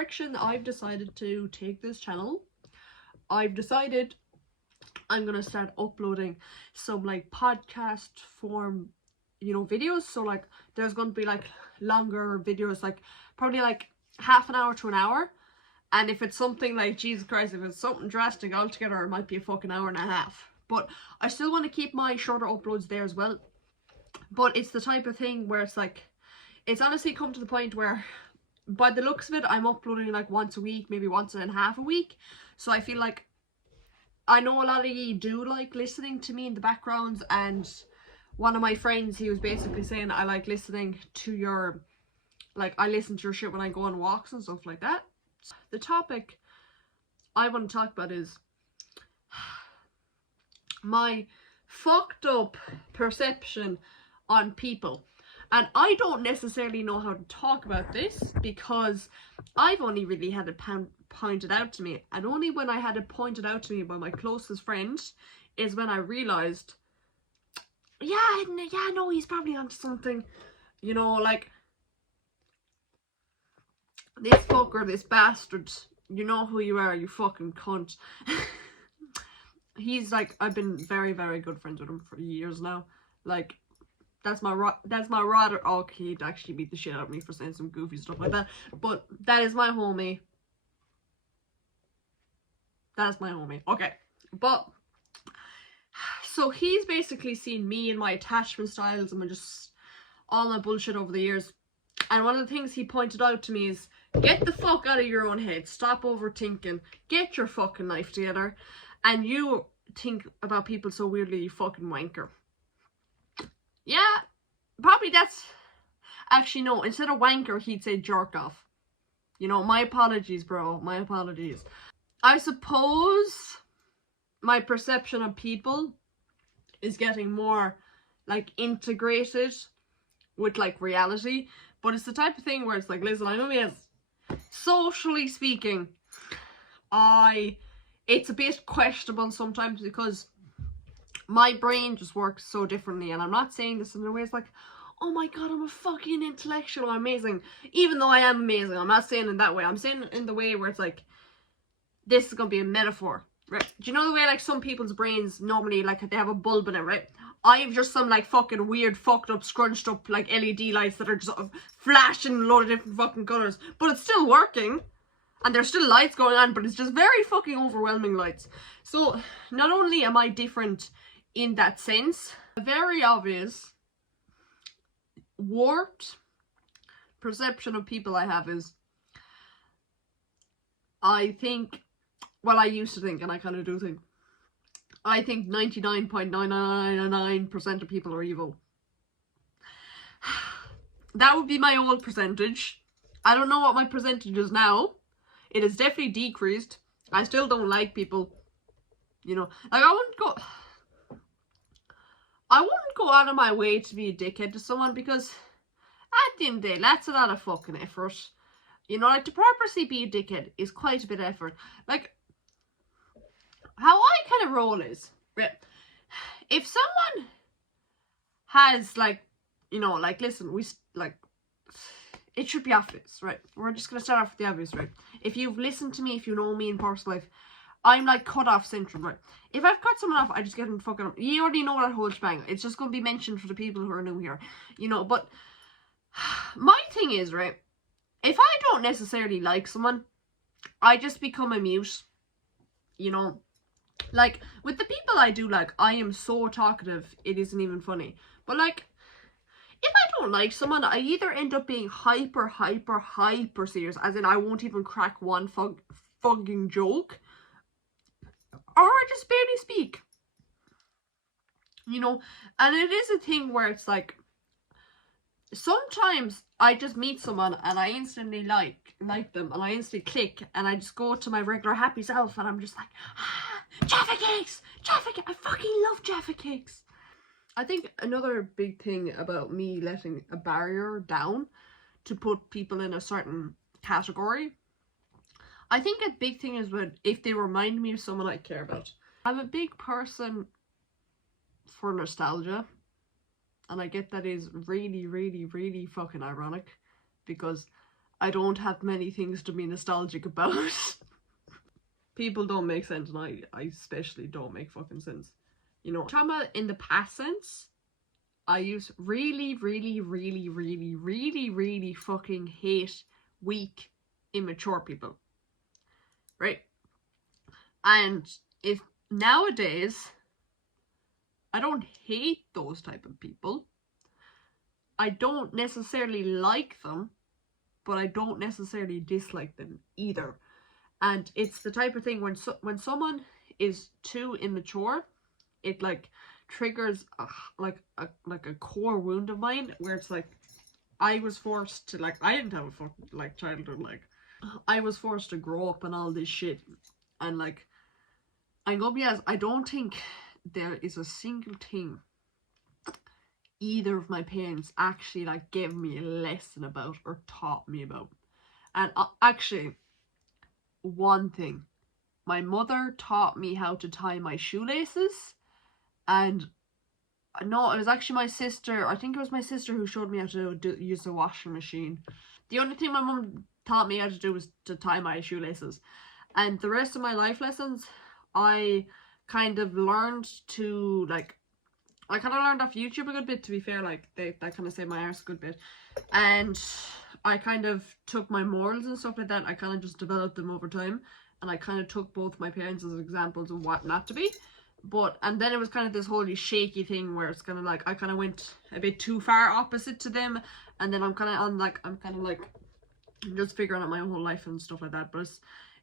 direction I've decided to take this channel. I've decided I'm gonna start uploading some like podcast form, you know, videos. So like there's gonna be like longer videos, like probably like half an hour to an hour. And if it's something like, Jesus Christ, if it's something drastic altogether, it might be a fucking hour and a half. But I still want to keep my shorter uploads there as well. But it's the type of thing where it's like, it's honestly come to the point where, by the looks of it, I'm uploading like once a week, maybe once and a half a week. So I feel like, I know a lot of you do like listening to me in the background, and one of my friends, he was basically saying, I like listening to your, like, I listen to your shit when I go on walks and stuff like that. The topic I want to talk about is my fucked up perception on people. And I don't necessarily know how to talk about this because I've only really had it pointed out to me. And only when I had it pointed out to me by my closest friend is when I realised, yeah, no, he's probably onto something. You know, like, this fucker, this bastard, you know who you are, you fucking cunt. He's like, I've been very, very good friends with him for years now. Like, that's my rather, okay, he'd actually beat the shit out of me for saying some goofy stuff like that. But that is my homie. That's my homie. Okay. But, so he's basically seen me and my attachment styles and just all my bullshit over the years. And one of the things he pointed out to me is, get the fuck out of your own head. Stop overthinking. Get your fucking life together. And you think about people so weirdly, you fucking wanker. Yeah, probably that's... Actually, no. Instead of wanker, he'd say jerk off. You know, my apologies, bro. My apologies. I suppose my perception of people is getting more, like, integrated with, like, reality. But it's the type of thing where it's like, listen, I know yes, socially speaking, it's a bit questionable sometimes because my brain just works so differently. And I'm not saying this in a way it's like, oh my god, I'm a fucking intellectual, I'm amazing. Even though I am amazing, I'm not saying in that way. I'm saying in the way where it's like, this is gonna be a metaphor, right? Do you know the way like some people's brains normally, like, they have a bulb in it, right? I have just some like fucking weird fucked up scrunched up like LED lights that are just sort of flashing a load of different fucking colours, but it's still working and there's still lights going on, but it's just very fucking overwhelming lights. So not only am I different in that sense, a very obvious warped perception of people I have is, I think, well, I used to think, and I kind of do think, I think 99.999% of people are evil. That would be my old percentage. I don't know what my percentage is now. It has definitely decreased. I still don't like people. You know, like, I wouldn't go out of my way to be a dickhead to someone, because at the end of the day, that's a lot of fucking effort. You know, like, to purposely be a dickhead is quite a bit of effort. Like, how I kind of roll is, right, if someone has, like, you know, like, listen, like, it should be obvious, right? We're just gonna start off with the obvious, right? If you've listened to me, if you know me in personal life, I'm like cut off syndrome, right? If I've cut someone off, I just get them fucking, you already know that whole shebang. It's just gonna be mentioned for the people who are new here, you know. But my thing is, right, if I don't necessarily like someone, I just become a mute, you know. Like, with the people I do like, I am so talkative, it isn't even funny. But, like, if I don't like someone, I either end up being hyper serious, as in I won't even crack one fucking joke, or I just barely speak. You know, and it is a thing where it's like, sometimes I just meet someone and I instantly like them, and I instantly click, and I just go to my regular happy self, and I'm just like, Jaffa Cakes! Jaffa Cakes! I fucking love Jaffa Cakes! I think another big thing about me letting a barrier down to put people in a certain category, I think a big thing is when, if they remind me of someone I care about. I'm a big person for nostalgia, and I get that is really fucking ironic, because I don't have many things to be nostalgic about. People don't make sense, and I especially don't make fucking sense. You know, talking about in the past sense, I used really fucking hate weak, immature people. Right? And if nowadays, I don't hate those type of people. I don't necessarily like them, but I don't necessarily dislike them either. And it's the type of thing when someone is too immature, it like triggers a core wound of mine, where it's like I was forced to, like, I didn't have a fucking like childhood, like I was forced to grow up and all this shit, and like I'm gonna be honest, I don't think there is a single thing either of my parents actually like gave me a lesson about or taught me about. And actually, one thing, my mother taught me how to tie my shoelaces, and no, it was actually my sister, I think it was my sister who showed me how to use the washing machine. The only thing my mum taught me how to do was to tie my shoelaces, and the rest of my life lessons I kind of learned to, like, I kind of learned off YouTube a good bit, to be fair. Like, that kind of saved my arse a good bit. And I kind of took my morals and stuff like that, I kind of just developed them over time. And I kind of took both my parents as examples of what not to be. And then it was kind of this wholly shaky thing where it's kind of like, I kind of went a bit too far opposite to them. And then I'm kind of just figuring out my own whole life and stuff like that. But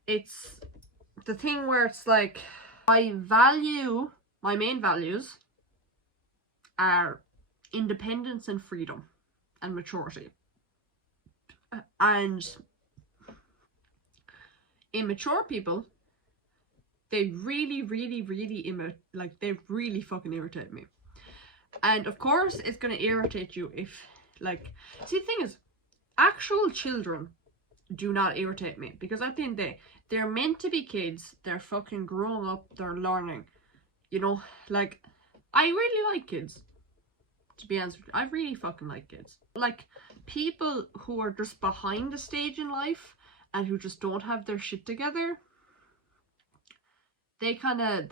it's the thing where it's like, my main values are independence and freedom and maturity. And immature people, they really fucking irritate me. And of course it's gonna irritate you if, like, see, the thing is, actual children do not irritate me, because at the end of the day, they're meant to be kids, they're fucking growing up, they're learning, you know. Like, I really like kids, to be honest with you. I really fucking like kids. Like, people who are just behind the stage in life and who just don't have their shit together, they kind of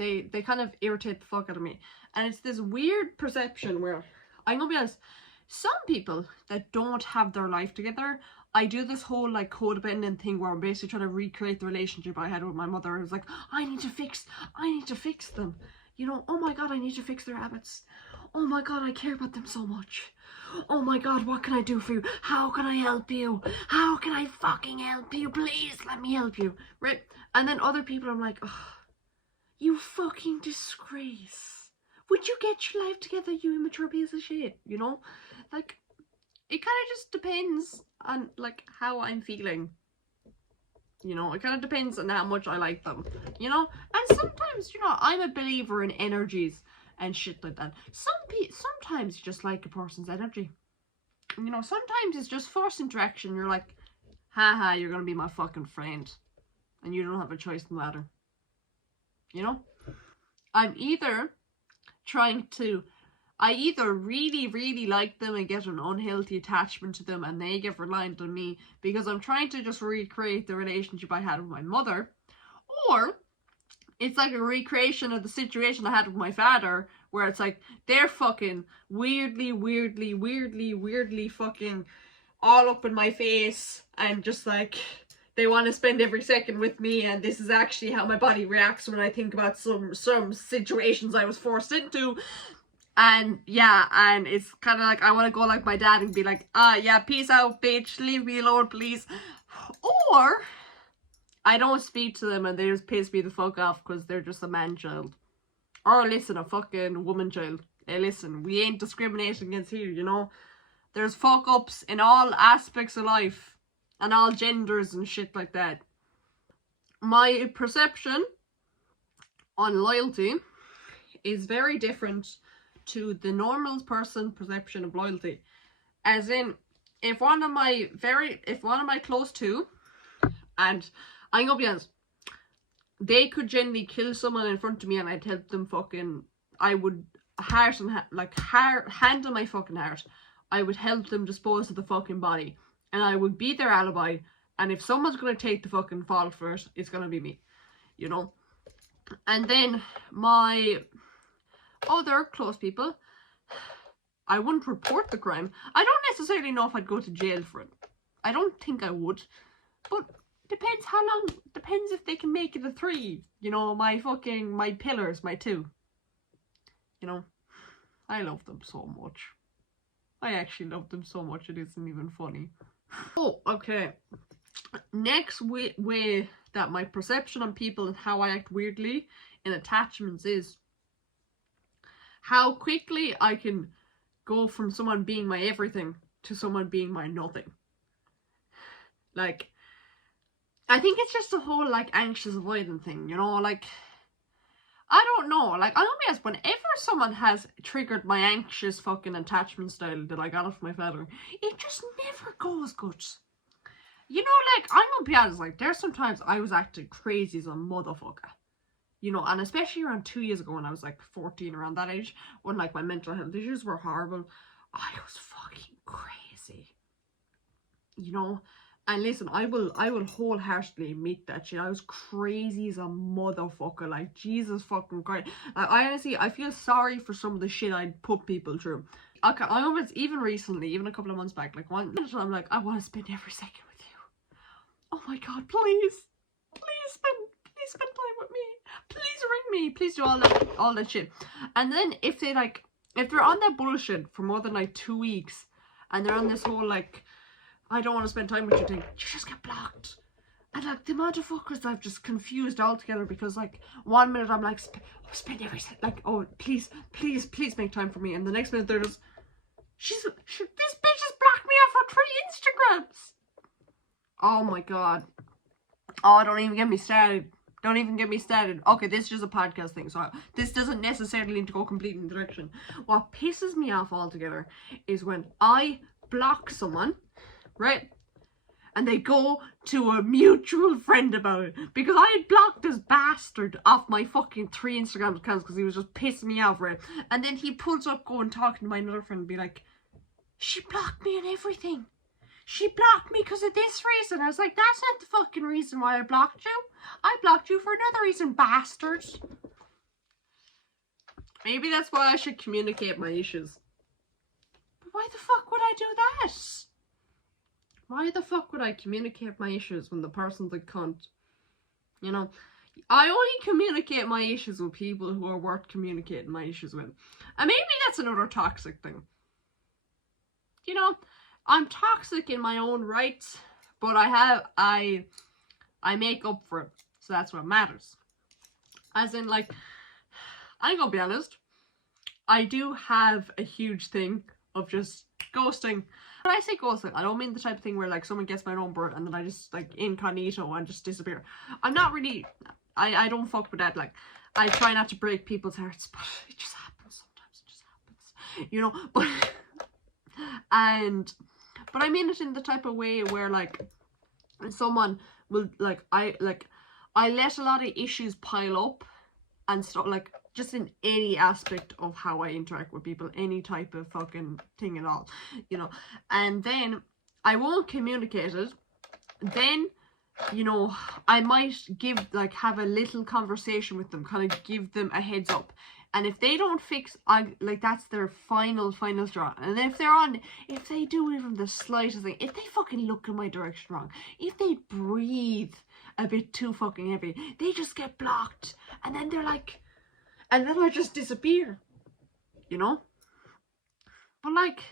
irritate the fuck out of me. And it's this weird perception where, I'm gonna be honest, some people that don't have their life together, I do this whole like codependent thing where I'm basically trying to recreate the relationship I had with my mother. It's like, I need to fix them. You know, oh my god, I need to fix their habits. Oh my god, I care about them so much. Oh my god, what can I do for you? How can I help you? How can I fucking help you? Please let me help you. Right? And then other people, I'm like, oh, you fucking disgrace. Would you get your life together, you immature piece of shit? You know? Like, it kind of just depends on, like, how I'm feeling. You know, it kind of depends on how much I like them. You know? And sometimes, you know, I'm a believer in energies and shit like that. Sometimes you just like a person's energy. You know, sometimes it's just first interaction. You're like, haha, you're gonna be my fucking friend. And you don't have a choice in the matter. You know? I either really like them and get an unhealthy attachment to them, and they get reliant on me because I'm trying to just recreate the relationship I had with my mother, or it's like a recreation of the situation I had with my father, where it's like they're fucking weirdly fucking all up in my face, and just like they want to spend every second with me, and this is actually how my body reacts when I think about some situations I was forced into. And yeah, and it's kind of like I want to go like my dad and be like, yeah, peace out, bitch, leave me alone, please. Or I don't speak to them and they just piss me the fuck off because they're just a man child. Or listen, a fucking woman child. Hey, listen, we ain't discriminating against here, you know. There's fuck ups in all aspects of life and all genders and shit like that. My perception on loyalty is very different to the normal person perception of loyalty. As in, if one of my close to, and I'm gonna be honest, they could generally kill someone in front of me and I'd help them fucking, I would hand on my fucking heart, I would help them dispose of the fucking body. and I will be their alibi, and if someone's gonna take the fucking fall for it, it's gonna be me, you know. And then my other close people, I wouldn't report the crime. I don't necessarily know if I'd go to jail for it. I don't think I would, but depends how long, depends if they can make it a 3, you know, my pillars, my 2, you know. I love them so much. I actually love them so much, it isn't even funny. Oh, okay. Next way that my perception on people and how I act weirdly in attachments is how quickly I can go from someone being my everything to someone being my nothing. Like, I think it's just a whole, like, anxious avoidant thing, you know, like, I don't know, like, I always, whenever someone has triggered my anxious fucking attachment style that I got off my father, it just never goes good. You know, like, I'm gonna be honest, like, there's sometimes I was acting crazy as a motherfucker. You know, and especially around 2 years ago when I was, like, 14, around that age, when, like, my mental health issues were horrible, I was fucking crazy. You know? And listen, I will wholeheartedly admit that shit. I was crazy as a motherfucker, like, Jesus fucking Christ. Like, I honestly, I feel sorry for some of the shit I'd put people through. Okay, I always, even recently, even a couple of months back, like, one minute I'm like, I want to spend every second with you. Oh my God, please spend time with me. Please ring me. Please do all that shit. And then if they're on that bullshit for more than, like, 2 weeks, and they're on this whole, like, I don't want to spend time with you thing, you just get blocked. And, like, the motherfuckers I've just confused altogether, because, like, 1 minute I'm like, spend every second, like, oh, please make time for me. And the next minute they're just, this bitch has blocked me off her 3 Instagrams. Oh my God. Oh, don't even get me started. Don't even get me started. Okay, this is just a podcast thing, so this doesn't necessarily need to go completely in the direction. What pisses me off altogether is when I block someone, right? And they go to a mutual friend about it. Because I had blocked this bastard off my fucking 3 Instagram accounts because he was just pissing me off, right? And then he pulls up, going talking to my another friend and be like, she blocked me and everything. She blocked me because of this reason. I was like, that's not the fucking reason why I blocked you. I blocked you for another reason, bastard. Maybe that's why I should communicate my issues. But why the fuck would I do that? Why the fuck would I communicate my issues when the person's a cunt? You know, I only communicate my issues with people who are worth communicating my issues with. And maybe that's another toxic thing. You know, I'm toxic in my own rights, but I make up for it. So that's what matters. As in, like, I'm gonna be honest, I do have a huge thing of just ghosting. When I say ghosting, I don't mean the type of thing where, like, someone gets my number and then I just, like, incognito and just disappear. I'm not really, I don't fuck with that. Like, I try not to break people's hearts, but it just happens sometimes. It just happens, you know. But I mean it in the type of way where, like, someone will, like, I let a lot of issues pile up and stuff, like, just in any aspect of how I interact with people, any type of fucking thing at all, you know. And then I won't communicate it. Then, you know, I might have a little conversation with them, kind of give them a heads up. And if they don't fix, that's their final straw. And if they do even the slightest thing, if they fucking look in my direction wrong, if they breathe a bit too fucking heavy, they just get blocked. And then they're like, and then I just disappear, you know? But, like,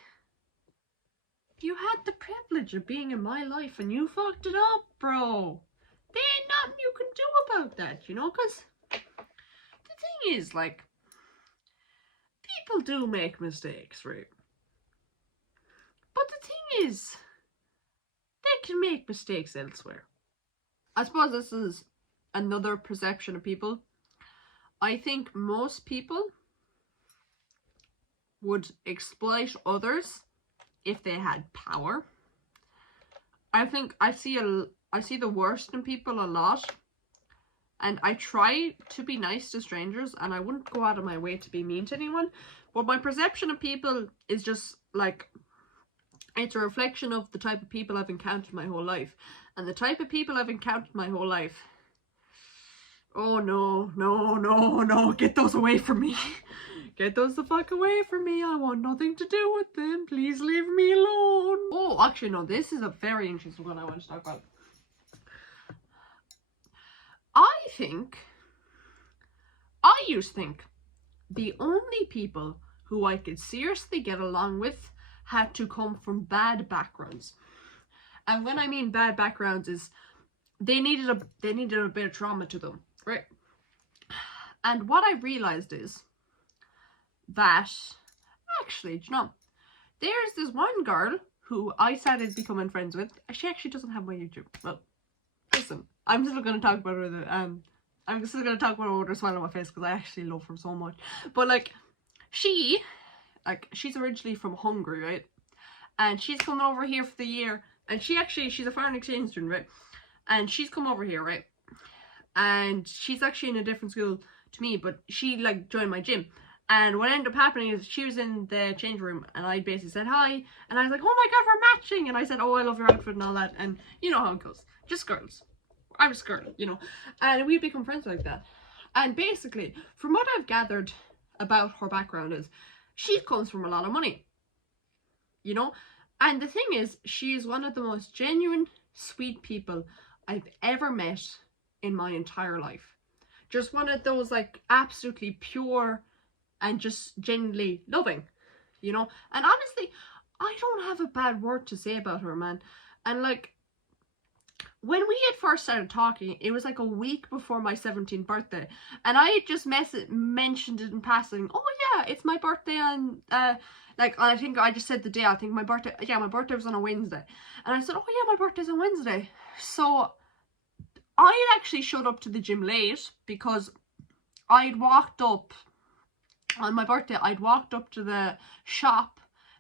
you had the privilege of being in my life and you fucked it up, bro. There ain't nothing you can do about that, you know? Because the thing is, like, people do make mistakes, right? But the thing is, they can make mistakes elsewhere. I suppose this is another perception of people. I think most people would exploit others if they had power. I think I see the worst in people a lot. And I try to be nice to strangers, and I wouldn't go out of my way to be mean to anyone. But my perception of people is just, like, It's a reflection of the type of people I've encountered my whole life. And the type of people I've encountered my whole life, oh no, no, no, no, get those away from me. Get those the fuck away from me. I want nothing to do with them. Please leave me alone. Oh, actually no, this is a very interesting one I want to talk about. I used to think the only people who I could seriously get along with had to come from bad backgrounds. And when I mean bad backgrounds is they needed a bit of trauma to them, right? And what I realized is that actually, do you know, there's this one girl who I started becoming friends with. She actually doesn't have my YouTube. Well, listen, I'm still going to talk about her. I'm still going to talk about her with a smile on my face because I actually love her so much. But like, she's originally from Hungary, right? And she's coming over here for the year. And she's a foreign exchange student, right? And she's come over here, right? And she's actually in a different school to me, but she like joined my gym. And what ended up happening is she was in the change room and I basically said hi. And I was like, oh my god, we're matching. And I said, oh, I love your outfit and all that. And you know how it goes. Just girls. I'm just a girl, you know. And we become friends like that. And basically, from what I've gathered about her background is, she comes from a lot of money. You know? And the thing is, she is one of the most genuine, sweet people I've ever met in my entire life. Just one of those, like, absolutely pure and just genuinely loving, you know? And honestly, I don't have a bad word to say about her, man. And, like, when we had first started talking, it was like a week before my 17th birthday. And I had just mentioned it in passing. Oh, yeah, it's my birthday on... like, I think I just said the day. I think my birthday was on a Wednesday. And I said, oh yeah, my birthday's on Wednesday. So I had actually showed up to the gym late because I'd walked up on my birthday. I'd walked up to the shop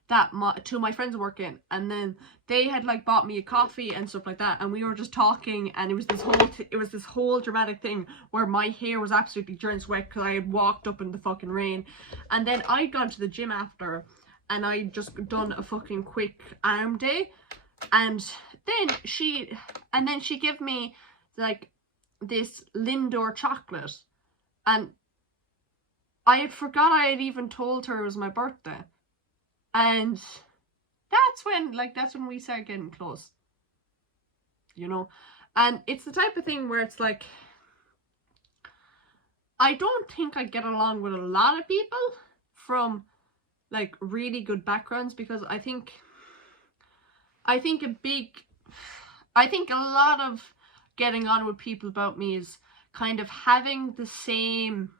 that two of my friends work in, and then they had like bought me a coffee and stuff like that, and we were just talking, and it was this whole dramatic thing where my hair was absolutely drenched wet because I had walked up in the fucking rain. And then I'd gone to the gym after, and I just done a fucking quick arm day, and then she gave me like this Lindor chocolate, and I had forgot I had even told her it was my birthday, and that's when we started getting close, you know. And it's the type of thing where it's like, I don't think I get along with a lot of people from like really good backgrounds, because I think a lot of getting on with people about me is kind of having the same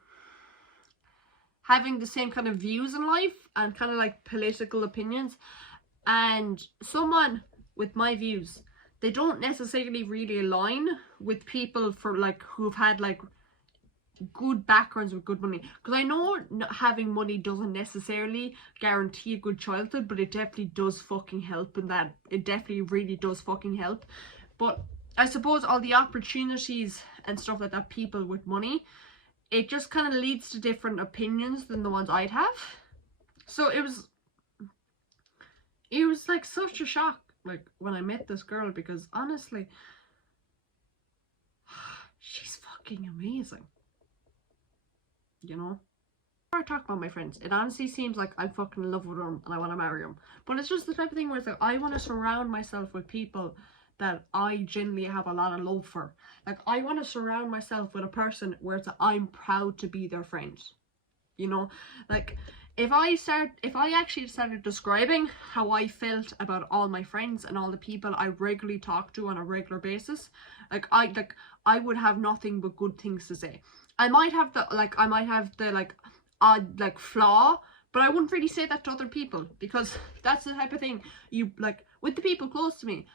kind of views in life and kind of like political opinions. And someone with my views, they don't necessarily really align with people for like who've had like good backgrounds with good money, because I know having money doesn't necessarily guarantee a good childhood, but it definitely does fucking help, and that it definitely really does fucking help. But I suppose all the opportunities and stuff like that, people with money, it just kind of leads to different opinions than the ones I'd have. So it was like such a shock, like when I met this girl, because honestly, she's fucking amazing. You know? I talk about my friends, it honestly seems like I'm fucking in love with them and I want to marry them. But it's just the type of thing where it's like, I want to surround myself with people that I genuinely have a lot of love for. Like, I want to surround myself with a person where it's like, I'm proud to be their friend. You know? Like, if I actually started describing how I felt about all my friends and all the people I regularly talk to on a regular basis, I would have nothing but good things to say. I might have the odd like flaw, but I wouldn't really say that to other people, because that's the type of thing you like with the people close to me.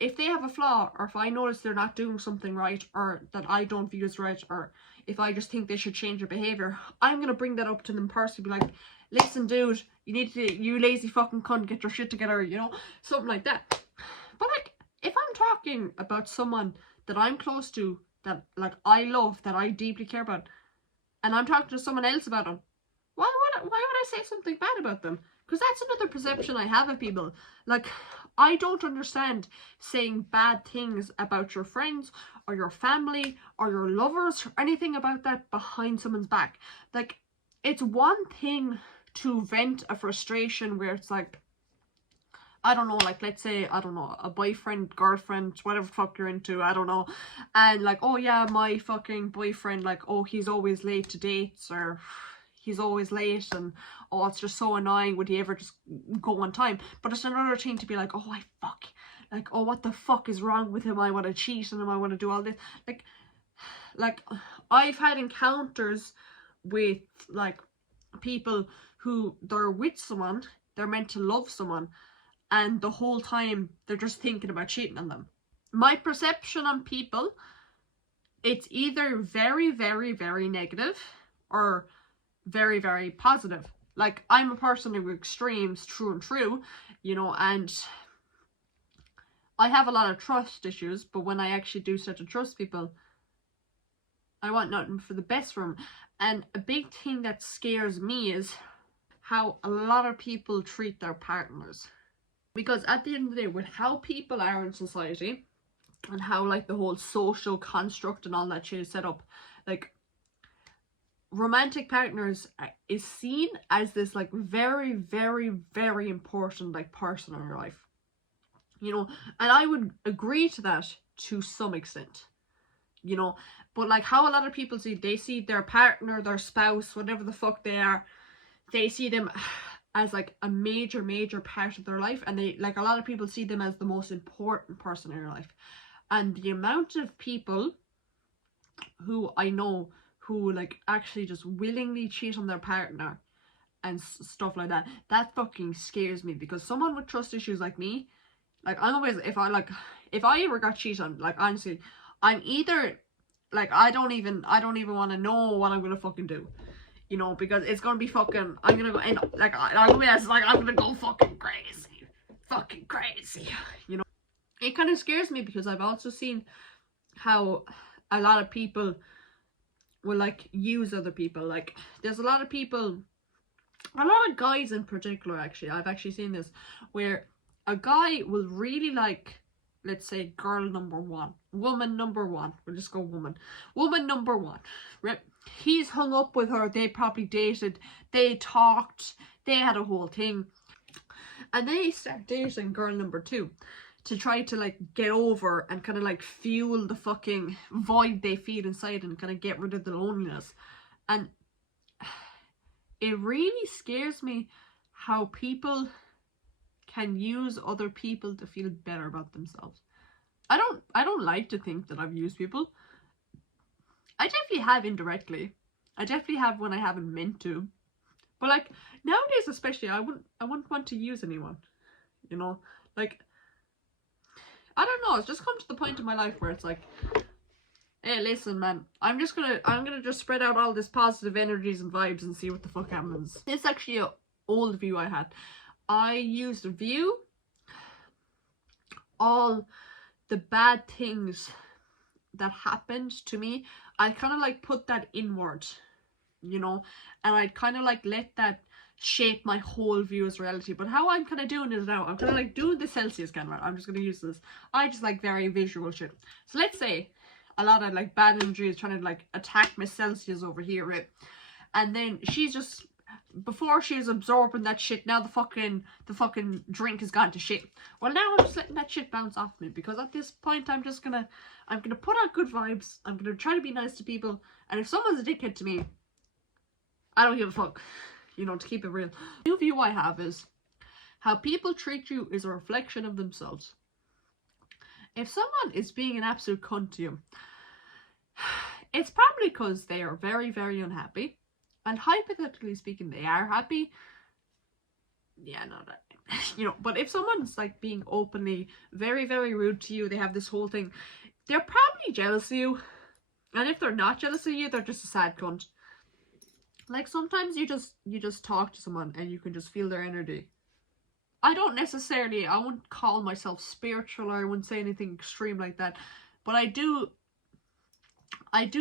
If they have a flaw, or if I notice they're not doing something right, or that I don't view as right, or if I just think they should change their behavior, I'm gonna bring that up to them personally, be like, listen dude, you lazy fucking cunt, get your shit together, you know, something like that. But like, if I'm talking about someone that I'm close to, that like I love, that I deeply care about, and I'm talking to someone else about them, why would I say something bad about them? Because that's another perception I have of people. Like, I don't understand saying bad things about your friends or your family or your lovers or anything about that behind someone's back. Like, it's one thing to vent a frustration where it's like, I don't know, like, let's say, I don't know, a boyfriend, girlfriend, whatever the fuck you're into, I don't know, and like, oh yeah, my fucking boyfriend, like, oh, he's always late to dates, or he's always late, and oh, it's just so annoying, would he ever just go on time? But it's another thing to be like, oh, like, oh, what the fuck is wrong with him? I want to cheat on him, I want to do all this. Like, I've had encounters with, like, people who, they're with someone, they're meant to love someone, and the whole time they're just thinking about cheating on them. My perception on people, it's either very, very, very negative or very, very positive. Like, I'm a person of extremes, true and true, you know, and I have a lot of trust issues, but when I actually do start to trust people, I want nothing for the best for them. And a big thing that scares me is how a lot of people treat their partners. Because at the end of the day, with how people are in society and how, like, the whole social construct and all that shit is set up, like, romantic partners is seen as this, like, very, very, very important, like, person in your life. You know, and I would agree to that to some extent, you know, but like how a lot of people they see their partner, their spouse, whatever the fuck they are, they see them as like a major, major part of their life, and they, like, a lot of people see them as the most important person in their life. And the amount of people who I know who, like, actually just willingly cheat on their partner and stuff like that, that fucking scares me. Because someone with trust issues like me, like, I'm always, if I ever got cheated on, like, honestly, I'm either, like, I don't even want to know what I'm gonna fucking do, you know, because it's gonna be fucking, I'm gonna go end up, like, I'm gonna go fucking crazy, you know. It kind of scares me because I've also seen how a lot of people will, like, use other people. Like, there's a lot of people, a lot of guys in particular, actually, I've actually seen this, where a guy will really, like, let's say girl number one, woman number one, we'll just go woman number one, right? He's hung up with her, they probably dated, they talked, they had a whole thing, and they start dating girl number two to try to, like, get over and kind of, like, fuel the fucking void they feel inside and kind of get rid of the loneliness. And it really scares me how people can use other people to feel better about themselves. I don't like to think that I've used people. I definitely have indirectly. I definitely have when I haven't meant to. But, like, nowadays especially, I wouldn't want to use anyone. You know? Like, I don't know, it's just come to the point in my life where it's like, hey, listen, man, I'm gonna just spread out all this positive energies and vibes and see what the fuck happens. This is actually an old view I had. I used a view, all the bad things that happened to me, I kind of, like, put that inward, you know, and I'd kind of, like, let that shape my whole view as reality. But how I'm kind of doing it now, I'm kind of, like, doing the Celsius camera. I'm just going to use this. I just like very visual shit. So let's say a lot of, like, bad energy is trying to, like, attack Miss Celsius over here, right? And then she's just, before she was absorbing that shit, now the fucking drink has gone to shit. Well, now I'm just letting that shit bounce off me, because at this point I'm gonna put out good vibes. I'm gonna try to be nice to people, and if someone's a dickhead to me, I don't give a fuck, you know, to keep it real. The new view I have is how people treat you is a reflection of themselves. If someone is being an absolute cunt to you, it's probably because they are very, very unhappy. And hypothetically speaking, they are happy. Yeah, no, that, you know, but if someone's, like, being openly very, very rude to you, they have this whole thing, they're probably jealous of you. And if they're not jealous of you, they're just a sad cunt. Like, sometimes you just talk to someone and you can just feel their energy. I wouldn't call myself spiritual, or I wouldn't say anything extreme like that, but I do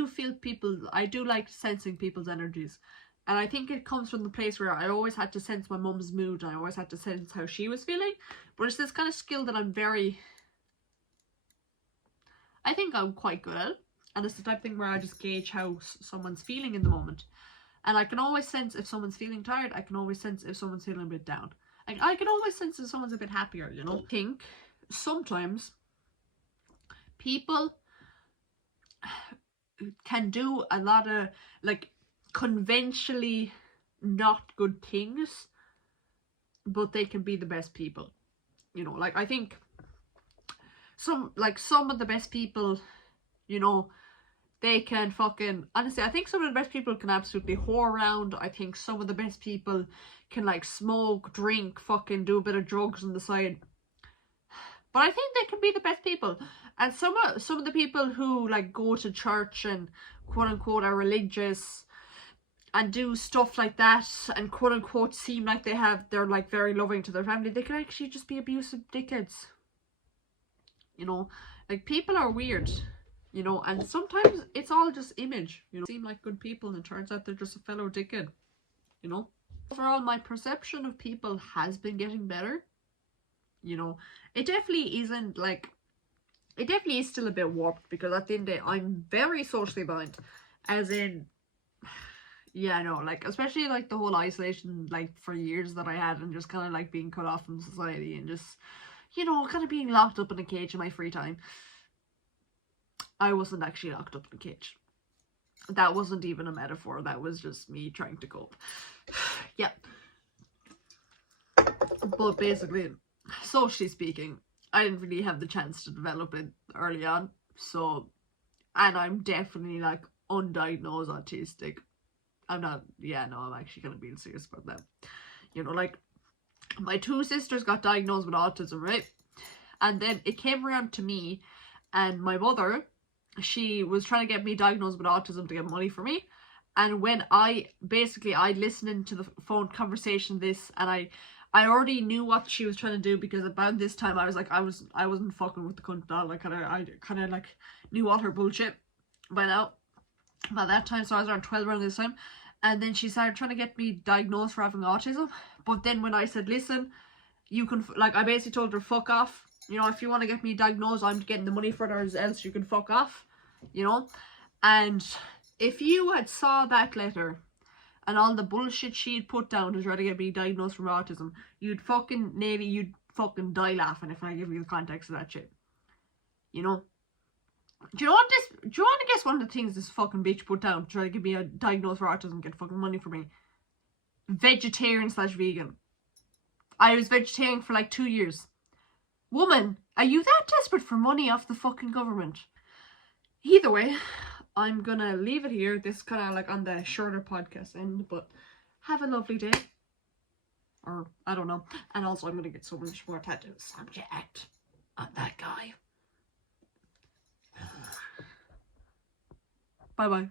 feel people, I do like sensing people's energies. And I think it comes from the place where I always had to sense my mum's mood, and I always had to sense how she was feeling. But it's this kind of skill that I think I'm quite good at. And it's the type of thing where I just gauge how someone's feeling in the moment. And I can always sense if someone's feeling tired. I can always sense if someone's feeling a bit down. Like, I can always sense if someone's a bit happier, you know? I think sometimes people can do a lot of, like, conventionally not good things, but they can be the best people. You know, like, I think some of the best people, you know, they can fucking, honestly, I think some of the best people can absolutely whore around. I think some of the best people can, like, smoke, drink, fucking do a bit of drugs on the side. But I think they can be the best people. And some of the people who, like, go to church and quote unquote are religious and do stuff like that and quote unquote seem like they're like very loving to their family, they can actually just be abusive dickheads. You know, like, people are weird, you know, and sometimes it's all just image, you know. Seem like good people and it turns out they're just a fellow dickhead, you know. Overall, my perception of people has been getting better, you know. It definitely isn't, like, it definitely is still a bit warped, because at the end of the day, I'm very socially blind, as in, yeah, no, like, especially, like, the whole isolation, like, for years that I had, and just kind of, like, being cut off from society, and just, you know, kind of being locked up in a cage in my free time. I wasn't actually locked up in a cage. That wasn't even a metaphor, that was just me trying to cope. Yeah. But basically, socially speaking, I didn't really have the chance to develop it early on, so, and I'm definitely, like, undiagnosed autistic. I'm not, yeah, no, I'm actually kind of being serious about that. You know, like, my two sisters got diagnosed with autism, right? And then it came around to me, and my mother, she was trying to get me diagnosed with autism to get money for me. And when I listened to the phone conversation and I already knew what she was trying to do, because about this time I was like, I wasn't fucking with the cunt doll. I kind of like knew all her bullshit by now. By that time, so I was around 12 around this time. And then she started trying to get me diagnosed for having autism. But then when I said, listen, you can, like, I basically told her, fuck off. You know, if you want to get me diagnosed, I'm getting the money for it, or else you can fuck off. You know? And if you had saw that letter and all the bullshit she had put down to try to get me diagnosed for autism, you'd fucking die laughing if I give you the context of that shit. You know? Do you want to guess one of the things this fucking bitch put down to try to give me a diagnosis for autism and get fucking money for me? Vegetarian/vegan. I was vegetarian for like 2 years. Woman, are you that desperate for money off the fucking government? Either way, I'm gonna leave it here. This is kind of like on the shorter podcast end, but have a lovely day. Or, I don't know. And also, I'm gonna get so much more tattoos. Subject on that guy. Bye bye.